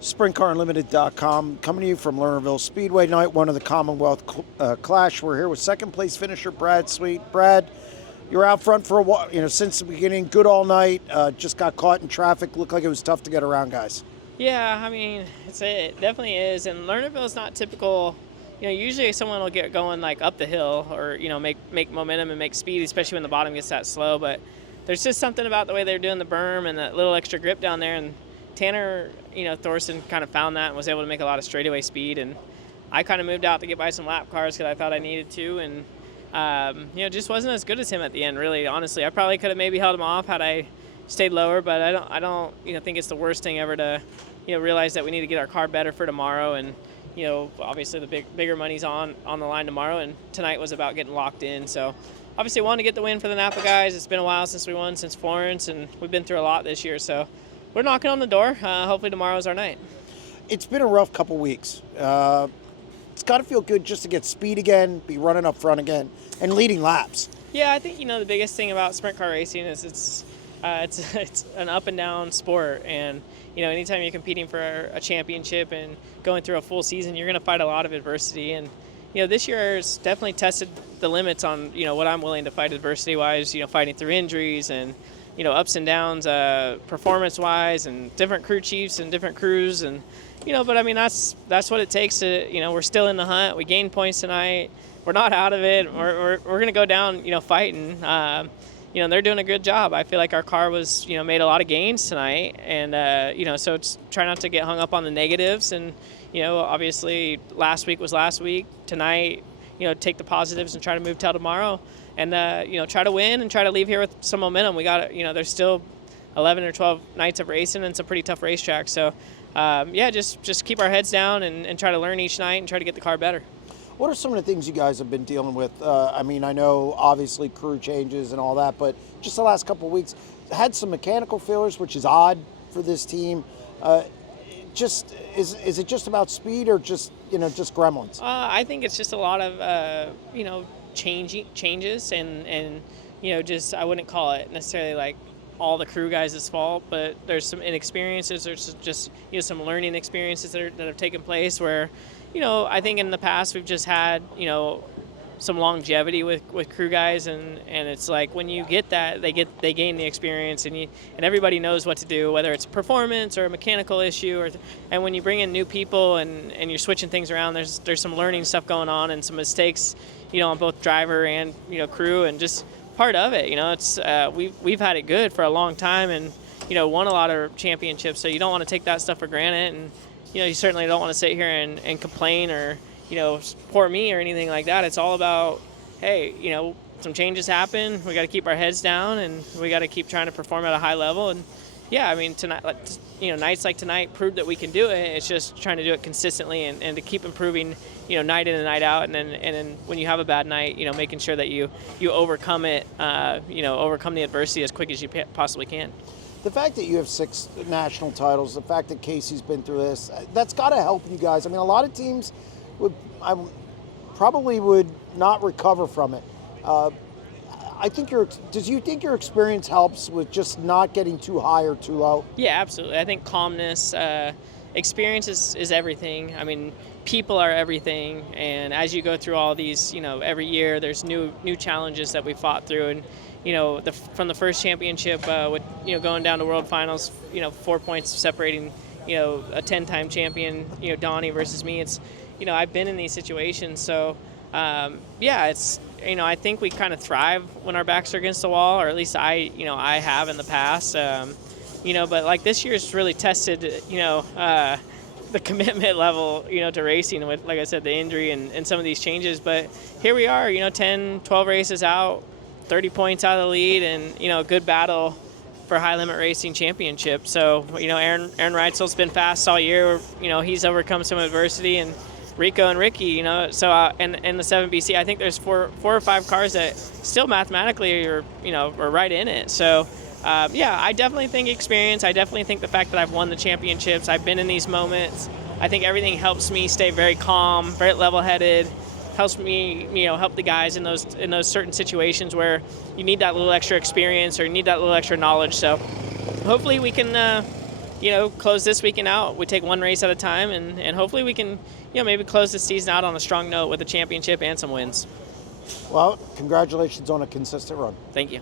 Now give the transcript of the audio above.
SprintCarUnlimited.com, coming to you from Lernerville Speedway, night one of the Commonwealth Clash. We're here with second place finisher Brad Sweet. Brad, you're out front for a while, since the beginning, good all night, just got caught in traffic, looked like it was tough to get around, guys. Yeah, I mean, it definitely is, and Lernerville is not typical. Usually someone will get going like up the hill or, make momentum and make speed, especially when the bottom gets that slow, but there's just something about the way they're doing the berm and that little extra grip down there, and Tanner, Thorson kind of found that and was able to make a lot of straightaway speed, and I kind of moved out to get by some lap cars because I thought I needed to, and just wasn't as good as him at the end, really, honestly. I probably could have maybe held him off had I stayed lower, but I don't think it's the worst thing ever to realize that we need to get our car better for tomorrow, and obviously the bigger money's on the line tomorrow, and tonight was about getting locked in. So obviously wanted to get the win for the Napa guys. It's been a while since we won since Florence, and we've been through a lot this year, so we're knocking on the door. Hopefully tomorrow's our night. It's been a rough couple weeks. It's got to feel good just to get speed again, be running up front again, and leading laps. Yeah, I think the biggest thing about sprint car racing is it's an up and down sport, and anytime you're competing for a championship and going through a full season, you're going to fight a lot of adversity. And this year has definitely tested the limits on what I'm willing to fight adversity wise. Fighting through injuries and ups and downs, performance wise, and different crew chiefs and different crews, and but I mean that's what it takes to we're still in the hunt. We gained points tonight. We're not out of it. We're going to go down fighting. They're doing a good job. I feel like our car was, made a lot of gains tonight. And, so it's try not to get hung up on the negatives. And, obviously last week was last week. Tonight, take the positives and try to move till tomorrow. And, try to win and try to leave here with some momentum. We got, there's still 11 or 12 nights of racing and some pretty tough racetracks. So, just keep our heads down and try to learn each night and try to get the car better. What are some of the things you guys have been dealing with? I know obviously crew changes and all that, but just the last couple of weeks, had some mechanical failures, which is odd for this team. Is it just about speed or just gremlins? I think it's just a lot of changes and I wouldn't call it necessarily like all the crew guys' fault, but there's some inexperiences. There's just some learning experiences that have taken place where. I think in the past we've just had, some longevity with crew guys, and it's like when you get that, they gain the experience, and everybody knows what to do, whether it's performance or a mechanical issue, and when you bring in new people and you're switching things around, there's some learning stuff going on and some mistakes, on both driver and crew, and just part of it. It's we've had it good for a long time, and won a lot of championships, so you don't want to take that stuff for granted, and you certainly don't want to sit here and complain or, poor me or anything like that. It's all about, hey, some changes happen. We got to keep our heads down, and we got to keep trying to perform at a high level. And yeah, I mean, tonight, nights like tonight proved that we can do it. It's just trying to do it consistently and to keep improving, night in and night out. And then when you have a bad night, making sure that you overcome it, overcome the adversity as quick as you possibly can. The fact that you have 6 national titles, the fact that Casey's been through this, that's got to help you guys. I mean, a lot of teams probably would not recover from it. Do you think your experience helps with just not getting too high or too low? Yeah, absolutely. I think calmness, experience is everything. I mean, people are everything. And as you go through all these, every year there's new challenges that we fought through. And from the first championship with going down to world finals, 4 points separating a 10-time champion, Donnie versus me. It's I've been in these situations, so it's I think we kind of thrive when our backs are against the wall, or at least I have in the past, but like this year's really tested the commitment level to racing with, like I said, the injury and some of these changes. But here we are, 10, 12 races out, 30 points out of the lead, and a good battle for high limit racing championship. So Aaron Reitzel's been fast all year. He's overcome some adversity, and Rico and Ricky. So and the 7BC, I think there's four or five cars that still mathematically are right in it. So I definitely think experience. I definitely think the fact that I've won the championships, I've been in these moments. I think everything helps me stay very calm, very level-headed. Helps me, help the guys in those certain situations where you need that little extra experience or you need that little extra knowledge. So hopefully we can close this weekend out. We take one race at a time, and hopefully we can, maybe close the season out on a strong note with a championship and some wins. Well, congratulations on a consistent run. Thank you.